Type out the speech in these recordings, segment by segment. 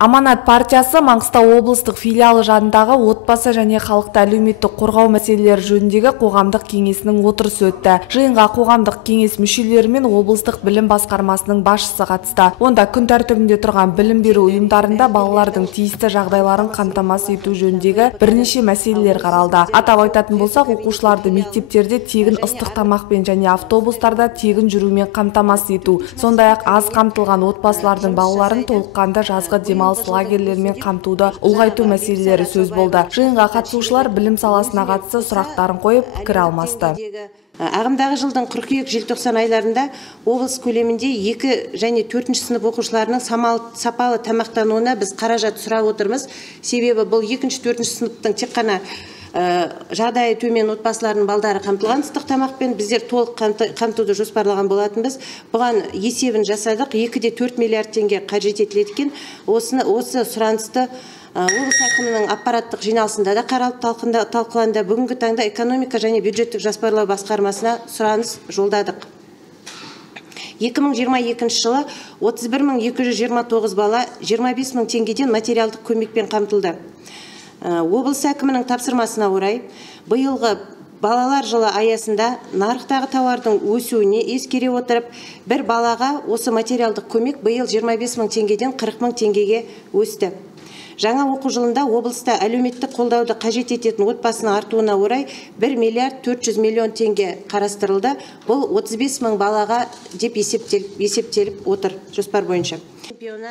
Аманат партиясы Маңғыстау облыстық филиалы жанындағы отбасы және халықты әлеуметтік қорғау мәселелері жөніндегі қоғамдық кеңесінің отырысы өтті. Жиынға қоғамдық кеңес мүшелері мен облыстық білім басқармасының басшысы қатысты. Онда күн тәртібінде тұрған білім беру ұйымдарында балалардың тиісті жағдайларын қамтамасыз ету жөніндегі бірнеше мәселелер қаралды. Атап айтатын болсақ, оқушыларды мектептерде тегін ыстық тамақпен және автобустарда тегін жүрумен қамтамасыз ету, сондай-ақ аз қамтылған отбасылардың балаларын толыққанды жазғы демалыс лагерлермен қамтуды ұлғайту мәселелері сөз болды. Жиынға қатысушылар білім саласына қатысты сұрақтарын қойып, пікір алмасты. Ағымдағы жылдың қыркүйек-желтоқсан айларында облыс көлемінде 2 және 4 сынып оқушыларының сапалы тамақтануына біз қаражат сұрап отырмыз. Себебі бұл 2-4 сыныптың тек қана жағдайы төмен отбасылардың балдары қамтылған ыстық тамақпен біздер толық қамтуды жоспарлаған болатынбыз. Бұған есебін жасадық. 2-4 миллиард теңге қажет етіледі екен. Осы сұранысты облыс әкімінің аппараттық жиналысында да қаралып талқыланды. Бүгінгі таңда экономика және бюджеттік жоспарлау басқармасына сұраныс жолдадық. 2022 жылы 31.229 бала 25.000 теңгеден материалдық көмекпен қамтылды. Облыс әкімінің тапсырмасына орай, биылғы балалар жылы аясында нарықтағы тауардың өсуіне ескере отырып, бір балаға осы материалдық көмек биыл 25.000 теңгеден 40.000 теңгеге өсті. Жаңа оқу жылында облыста әлеуметтік қолдауды қажет ететін отбасының артуына орай 1 миллиард 400 миллион теңге қарастырылды. Бұл 35.000 балаға деп есептеліп отыр жоспар бойынша.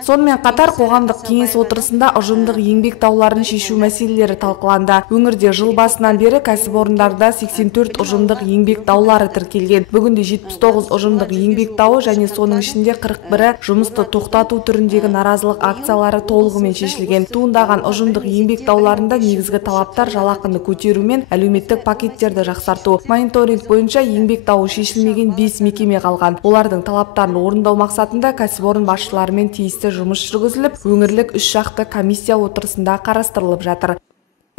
Сонымен қатар қоғамдық кеңес отырысында ұжымдық еңбек дауларын шешу мәселелері талқыланды. Өңірде жыл басынан бері кәсіпорындарда 84 ұжымдық еңбек даулары тіркелген. Бүгінде 79 ұжымдық еңбек дауы және соның ішінде 41-і жұмысты тоқтату түріндегі наразылық акциялары толығымен шешілген. Туындаған ұжымдық еңбек дауларында негізгі талаптар жалақыны көтеру мен әлеуметтік пакеттерді жақсарту. Мониторинг бойынша еңбек дауы шешілмеген 5 мекеме қалған. Олардың талаптарын орындау мақсатында кәсіпорын басшыларымен тиісті жұмыс жүргізіліп, өңірлік 3 жақты комиссия отырысында қарастырылып жатыр.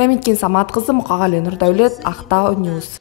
Дәметкен Саматқызы, Мұқағали Нұрдәулет, Ақтау Ньюс.